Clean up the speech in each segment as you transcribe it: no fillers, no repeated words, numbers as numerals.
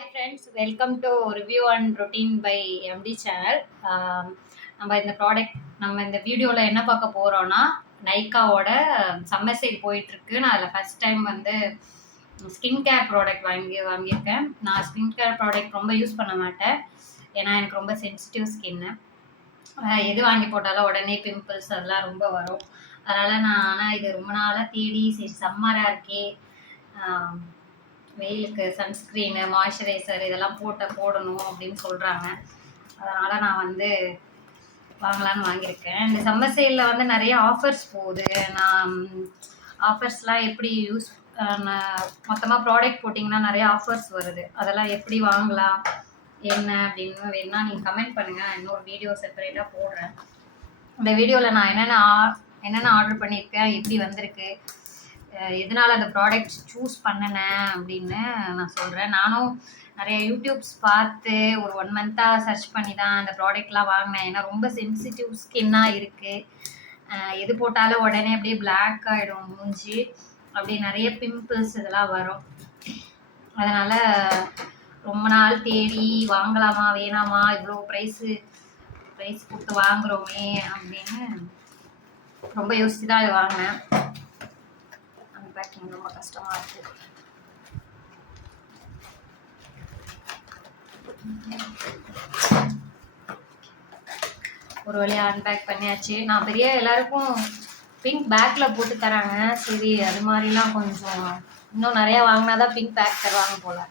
Hi friends, welcome to review and routine by MD channel. நம்ம இந்த product நம்ம இந்த வீடியோவில் என்ன பார்க்க போகிறோன்னா நைக்காவோட சம்மர் சேல் போயிட்டுருக்கு. நான் அதில் ஃபஸ்ட் டைம் வந்து ஸ்கின் கேர் ப்ராடக்ட் வாங்கியிருக்கேன். நான் ஸ்கின் கேர் ப்ராடக்ட் ரொம்ப யூஸ் பண்ண மாட்டேன், ஏன்னா எனக்கு ரொம்ப சென்சிட்டிவ் ஸ்கின்னு. எது வாங்கி போட்டாலும் உடனே பிம்பிள்ஸ் அதெல்லாம் ரொம்ப வரும். அதனால் ஆனால் இது ரொம்ப நாளாக தேடி சரி சம்மராக இருக்கே, வெயிலுக்கு சன்ஸ்க்ரீனு மாய்ஸ்சரைசர் இதெல்லாம் போடணும் அப்படின்னு சொல்கிறாங்க. அதனால் நான் வந்து வாங்கலான்னு வாங்கியிருக்கேன். இந்த சம்மர் சேலில் வந்து நிறைய ஆஃபர்ஸ் போகுது. நான் ஆஃபர்ஸ்லாம் எப்படி மொத்தமாக ப்ராடக்ட் போட்டிங்கன்னா நிறைய ஆஃபர்ஸ் வருது. அதெல்லாம் எப்படி வாங்கலாம் என்ன அப்படின்னு வேணால் நீங்கள் கமெண்ட் பண்ணுங்கள். நான் இன்னொரு வீடியோ செப்பரேட்டாக போடுறேன். இந்த வீடியோவில் நான் என்னென்ன ஆர்டர் பண்ணியிருக்கேன், எப்படி வந்திருக்கு, எதனால் அந்த ப்ராடக்ட் சூஸ் பண்ணினேன் அப்படின்னு நான் சொல்கிறேன். நானும் நிறைய யூடியூப்ஸ் பார்த்து ஒரு 1 மந்த்தாக சர்ச் பண்ணி தான் அந்த ப்ராடக்ட்லாம் வாங்கினேன். ஏன்னா ரொம்ப சென்சிட்டிவ் ஸ்கின்னாக இருக்குது. எது போட்டாலும் உடனே அப்படியே பிளாக் ஆகிடும் மூஞ்சி, அப்படியே நிறைய பிம்பிள்ஸ் இதெல்லாம் வரும். அதனால் ரொம்ப நாள் தேடி வாங்கலாமா வேணாமா, இவ்வளோ ப்ரைஸ் கொடுத்து வாங்குகிறோமே அப்படின்னு ரொம்ப யோசித்து தான் இது வாங்கினேன். பேக்கிங் ரொம்ப கஷ்டமாக இருக்குது. ஒரு வழியாக அன்பேக் பண்ணியாச்சு. நான் பெரிய எல்லாருக்கும் பிங்க் பேக்கில் போட்டு தராங்க. சரி அது மாதிரிலாம் கொஞ்சம் இன்னும் நிறையா வாங்கினா தான் பிங்க் பேக் தருவாங்க போல்.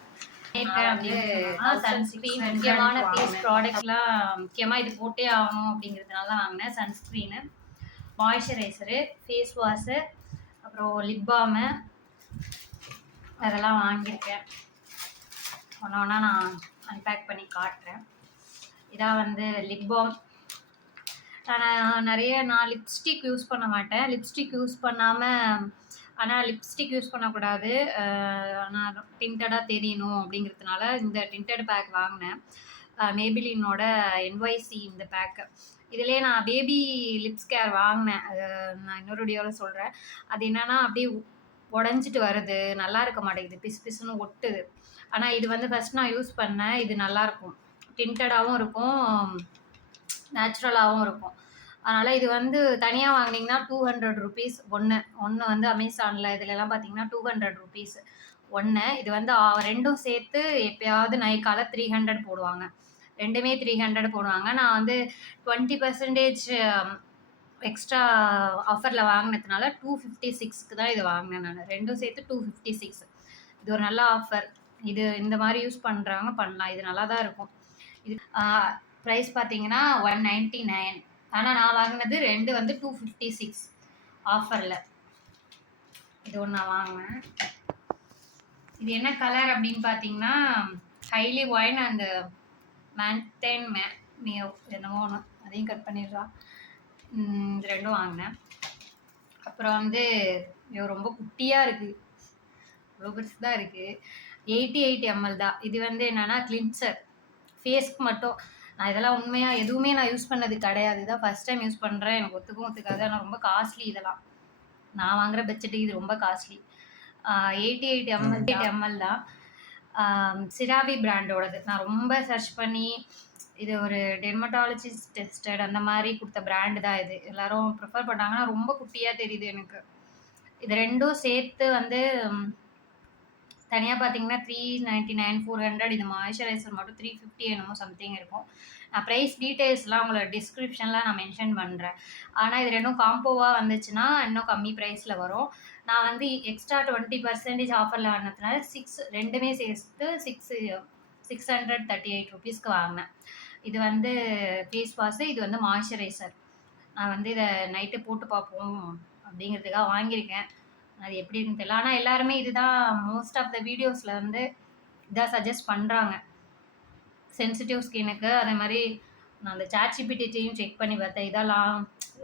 சன்ஸ்க்ரீன் முக்கியமான ஃபேஸ் ப்ராடக்ட்லாம் முக்கியமாக இது போட்டே ஆகணும் அப்படிங்கிறதுனால தான் வாங்கினேன். சன்ஸ்க்ரீனு, மாய்ஸ்சரைசரு, ஃபேஸ் வாஷு, அப்புறம் லிப் பாமு அதெல்லாம் வாங்கியிருக்கேன். ஒன்றா நான் அன்பேக் பண்ணி காட்டுறேன். இதான் வந்து லிப் பாம். நான் லிப்ஸ்டிக் யூஸ் பண்ண மாட்டேன். லிப்ஸ்டிக் யூஸ் பண்ணாமல், ஆனால் லிப்ஸ்டிக் யூஸ் பண்ணக்கூடாது, நான் டிண்டடாக தெரியணும் அப்படிங்கிறதுனால இந்த டிண்டட் பேக் வாங்கினேன். மேபிலினோட NYC இந்த பேக்கு. இதிலே நான் பேபி லிப்ஸ் கேர் வாங்கினேன். அது நான் இன்னொரு வீடியோவில் சொல்கிறேன். அது என்னென்னா அப்படியே உடஞ்சிட்டு வருது, நல்லா இருக்க மாட்டேங்குது, பிசு பிசுன்னு ஒட்டுது. ஆனால் இது வந்து ஃபஸ்ட் நான் யூஸ் பண்ணேன். இது நல்லாயிருக்கும், டிண்டடாகவும் இருக்கும், நேச்சுரலாகவும் இருக்கும். அதனால் இது வந்து தனியாக வாங்கினீங்கன்னா 200 ருபீஸ் ஒன்று வந்து அமேசானில் இதிலெல்லாம் பார்த்தீங்கன்னா 200 ருபீஸ் ஒன்று. இது வந்து ரெண்டும் சேர்த்து எப்போயாவது நைக்கால 300 போடுவாங்க. ரெண்டுமே 300 போடுவாங்க. நான் வந்து 20% எக்ஸ்ட்ரா ஆஃபரில் வாங்கினதுனால 256க்கு தான் இது வாங்கினேன். நான் ரெண்டும் சேர்த்து 256. இது ஒரு நல்ல ஆஃபர். இது இந்த மாதிரி யூஸ் பண்ணுறவங்க பண்ணலாம். இது நல்லா தான் இருக்கும். இது ப்ரைஸ் பார்த்தீங்கன்னா 199. ஆனால் நான் வாங்கினது ரெண்டு வந்து 256 ஆஃபரில். இது ஒன்று நான் வாங்கினேன். இது என்ன கலர் அப்படின்னு பார்த்தீங்கன்னா ஹைலி ஒயின் அண்ட் மேன்டைன் மியோ என்னமோ ஒன்று, அதையும் கட் பண்ணிடுறா. இது ரெண்டும் வாங்கினேன். அப்புறம் வந்து இது ரொம்ப குட்டியாக இருக்குது, இவ்வளோ பெருசு தான் இருக்குது. 88 ml தான். இது வந்து என்னென்னா கிளின்சர், ஃபேஸ்க்கு மட்டும். நான் இதெல்லாம் உண்மையாக எதுவுமே நான் யூஸ் பண்ணது கிடையாது. இதான் ஃபஸ்ட் டைம் யூஸ் பண்ணுறேன். எனக்கு ஒத்துக்காது. ஆனால் ரொம்ப காஸ்ட்லி இதெல்லாம். நான் வாங்குகிற பட்ஜெட்டுக்கு இது ரொம்ப காஸ்ட்லி. 88 ml தான். சிராவி பிராண்டோடது. நான் ரொம்ப சர்ச் பண்ணி இது ஒரு டெர்மட்டாலஜிஸ்ட் டெஸ்டட் அந்த மாதிரி கொடுத்த பிராண்டு தான் இது. எல்லோரும் ப்ரிஃபர் பண்ணாங்கன்னா ரொம்ப குட்டியாக தெரியுது எனக்கு. இது ரெண்டும் சேர்த்து வந்து தனியாக பார்த்தீங்கன்னா 399, 400. இது மாய்ஸ்சரைசர் மட்டும் 350 என்னமோ சம்திங் இருக்கும். நான் ப்ரைஸ் டீட்டெயில்ஸ்லாம் உங்களை டிஸ்கிரிப்ஷனில் நான் மென்ஷன் பண்ணுறேன். ஆனால் இது ரெண்டும் காம்போவாக வந்துச்சுன்னா இன்னும் கம்மி ப்ரைஸில் வரும். நான் வந்து எக்ஸ்ட்ரா 20% ஆஃபரில் வாங்கினதுனால ரெண்டுமே சேர்த்து 638 ருபீஸ்க்கு வாங்கினேன். இது வந்து ஃபேஸ் வாஷு, இது வந்து மாய்ஸ்சரைசர். நான் வந்து இதை நைட்டு போட்டு பார்ப்போம் அப்படிங்கிறதுக்காக வாங்கியிருக்கேன். அது எப்படி இருக்குன்னு தெரியல. ஆனால் எல்லாருமே இதுதான் மோஸ்ட் ஆஃப் த வீடியோஸில் வந்து இதாக சஜஸ்ட் பண்ணுறாங்க சென்சிட்டிவ் ஸ்கின்னுக்கு. அதே மாதிரி நான் அந்த ChatGPTயும் செக் பண்ணி பார்த்தேன். இதான்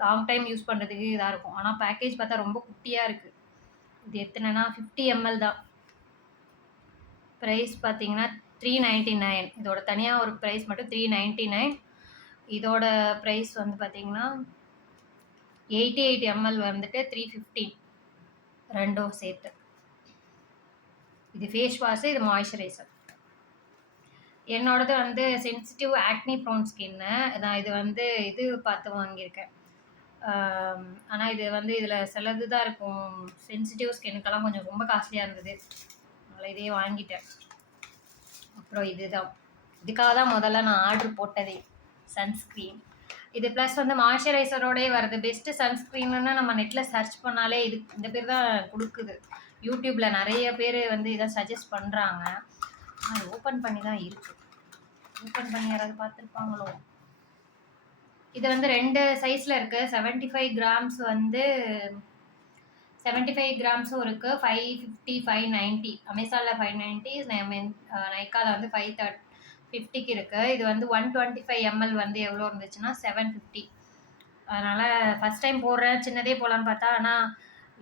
லாங் டைம் யூஸ் பண்ணுறதுக்கு இதாக இருக்கும். ஆனால் பேக்கேஜ் பார்த்தா ரொம்ப குட்டியாக இருக்குது. இது எத்தனைனா 50 ml தான். ப்ரைஸ் பார்த்தீங்கன்னா 399. இதோட தனியாக ஒரு ப்ரைஸ் மட்டும் 399. இதோட ப்ரைஸ் வந்து பார்த்தீங்கன்னா 88 ml வந்துட்டு 315, ரெண்டும் சேர்த்து. இது ஃபேஸ் வாஷு, இது மாய்ஸ்சரைசர். என்னோடது வந்து சென்சிட்டிவ் ஆக்னி ப்ரோன் ஸ்கின்னு. நான் இது வந்து இது பார்த்து வாங்கியிருக்கேன். ஆனா இது வந்து இதில சிலது தான் இருக்கும். சென்சிட்டிவ் ஸ்கின்னுக்கெல்லாம் கொஞ்சம் ரொம்ப காஸ்ட்லியா இருந்தது. அதனால இதையே வாங்கிட்டேன். அப்புறம் இதுதான். இதுக்காக தான் முதல்ல நான் ஆர்டர் போட்டதே. சன்ஸ்கிரீன். இது ப்ளஸ் வந்து மாய்ஸ்சரைசரோடயே வருது. பெஸ்ட் சன்ஸ்கிரீன்னு நம்ம நெட்ல சர்ச் பண்ணாலே இது இந்த பேர் தான் குடுக்குது. யூடியூப்ல நெறைய பேரு வந்து இத சஜெஸ்ட் பண்றாங்க. அது ஓப்பன் பண்ணி தான் இருக்கு. ஓப்பன் பண்ணி யாராவது பார்த்துருப்பாங்களோ? இது வந்து 2 சைஸ்ல இருக்கு. 75 கிராம்ஸ் வந்து 75 கிராம்ஸும் இருக்கு. 550, 590. அமேசான்ல 590, நைக்கால வந்து 550க்கு இருக்கு. இது வந்து 125 எம்எல் வந்து எவ்வளோ இருந்துச்சுன்னா 750. அதனால ஃபர்ஸ்ட் டைம் போடுறேன். சின்னதே போலான்னு பார்த்தா, ஆனா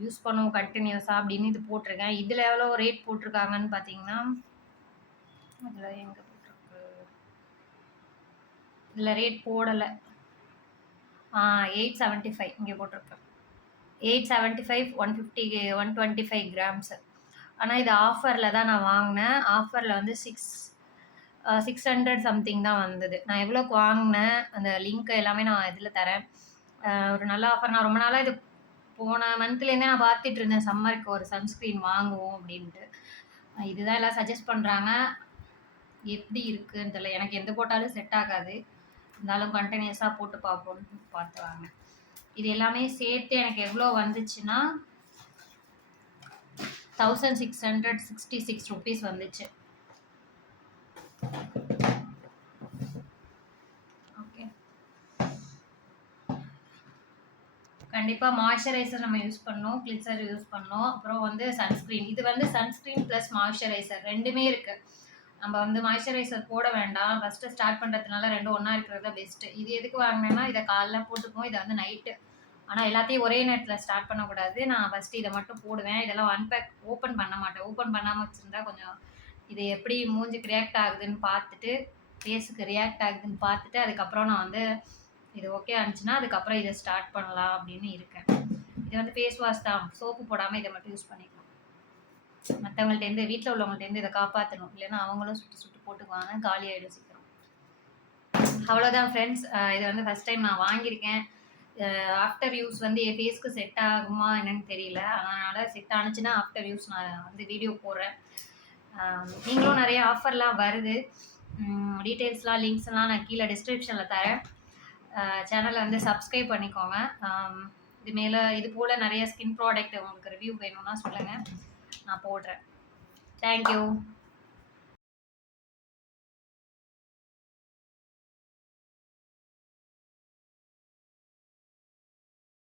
யூஸ் பண்ணுவோம் கன்டினியூஸா அப்படின்னு இது போட்டிருக்கேன். இதுல எவ்வளோ ரேட் போட்டிருக்காங்கன்னு பார்த்தீங்கன்னா, இதுல எங்க போட்டிருக்கு? இதுல ரேட் போடல. 875 இங்க போட்டிருக்கு. 875, 150, 125 கிராம்ஸ். ஆனா இது ஆஃபர்ல தான் நான் வாங்கினேன். ஆஃபர்ல வந்து 600 சம்திங் தான் வந்தது. நான் எவ்வளோக்கு வாங்கினேன் அந்த லிங்க் எல்லாமே நான் இதில் தரேன். ஒரு நல்ல ஆஃபர். நான் ரொம்ப நாளாக இது போன மந்த்லேருந்தே நான் பார்த்துட்டு இருந்தேன், சம்மருக்கு ஒரு சன்ஸ்க்ரீன் வாங்குவோம் அப்படின்ட்டு. இதுதான் எல்லாம் சஜஸ்ட் பண்ணுறாங்க. எப்படி இருக்குன்னு தெரியல. எனக்கு எந்த போட்டாலும் செட் ஆகாது. இருந்தாலும் கண்டினியூஸாக போட்டு பார்ப்போம்னு பார்த்து வாங்கினேன். இது எல்லாமே சேர்த்து எனக்கு எவ்வளோ வந்துச்சுன்னா 1666 ருபீஸ் வந்துச்சு. ஓகே, கண்டிப்பா மாய்ஸ்சரைசர் நம்ம யூஸ் பண்ணோம், கிளின்சர் யூஸ் பண்ணோம், அப்புறம் வந்து சன்ஸ்கிரீன். இது வந்து சன்ஸ்கிரீன் ப்ளஸ் மாய்ஸ்சரைசர் ரெண்டுமே இருக்கு. நம்ம வந்து மாய்ஸ்சரைசர் போட வேண்டாம், ஃபர்ஸ்ட் ஸ்டார்ட் பண்றதுனால ரெண்டும் ஒண்ணா இருக்கிறது தான் பெஸ்ட். இது எதுக்கு வாங்கினேன்னா, இதை காலைல போட்டுப்போம், இதை வந்து நைட்டு. ஆனால் எல்லாத்தையும் ஒரே நேரத்தில் ஸ்டார்ட் பண்ணக்கூடாது. நான் ஃபஸ்ட்டு இதை மட்டும் போடுவேன். இதெல்லாம் அன்பேக் ஓப்பன் பண்ண மாட்டேன். ஓப்பன் பண்ணாமல் வச்சுருந்தா கொஞ்சம் இது எப்படி மூஞ்சுக்கு ரியாக்ட் ஆகுதுன்னு பார்த்துட்டு, ஃபேஸுக்கு ரியாக்ட் ஆகுதுன்னு பார்த்துட்டு, அதுக்கப்புறம் நான் வந்து இது ஓகே ஆனிச்சுன்னா அதுக்கப்புறம் இதை ஸ்டார்ட் பண்ணலாம் அப்படின்னு இருக்கேன். இது வந்து ஃபேஸ் வாஷ் தான், சோப்பு போடாமல் இதை மட்டும் யூஸ் பண்ணிக்கலாம். மற்றவங்கள்ட்டேருந்து, வீட்டில் உள்ளவங்கள்ட்டேருந்து இதை காப்பாற்றணும், இல்லைன்னா அவங்களும் சுட்டு சுட்டு போட்டுக்குவாங்க, காலி ஆகிடும் சீக்கிரம். அவ்வளோதான் ஃப்ரெண்ட்ஸ். இது வந்து ஃபஸ்ட் டைம் நான் வாங்கியிருக்கேன். ஆஃப்டர் யூஸ் வந்து என் ஃபேஸ்க்கு செட் ஆகுமா என்னன்னு தெரியல. அதனால் செட் ஆனிச்சுன்னா ஆஃப்டர் யூஸ் நான் வந்து வீடியோ போடுறேன். நீங்களும் நிறைய ஆஃபர்லாம் வருது. டீட்டெயில்ஸ்லாம் லிங்க்ஸ்லாம் நான் கீழே டிஸ்கிரிப்ஷனில் தரேன். சேனலை வந்து சப்ஸ்கிரைப் பண்ணிக்கோங்க. இது போல் நிறைய ஸ்கின் ப்ராடக்ட் உங்களுக்கு ரிவ்யூ வேணும்னா சொல்லுங்கள், நான் போடுறேன். தேங்க்யூ.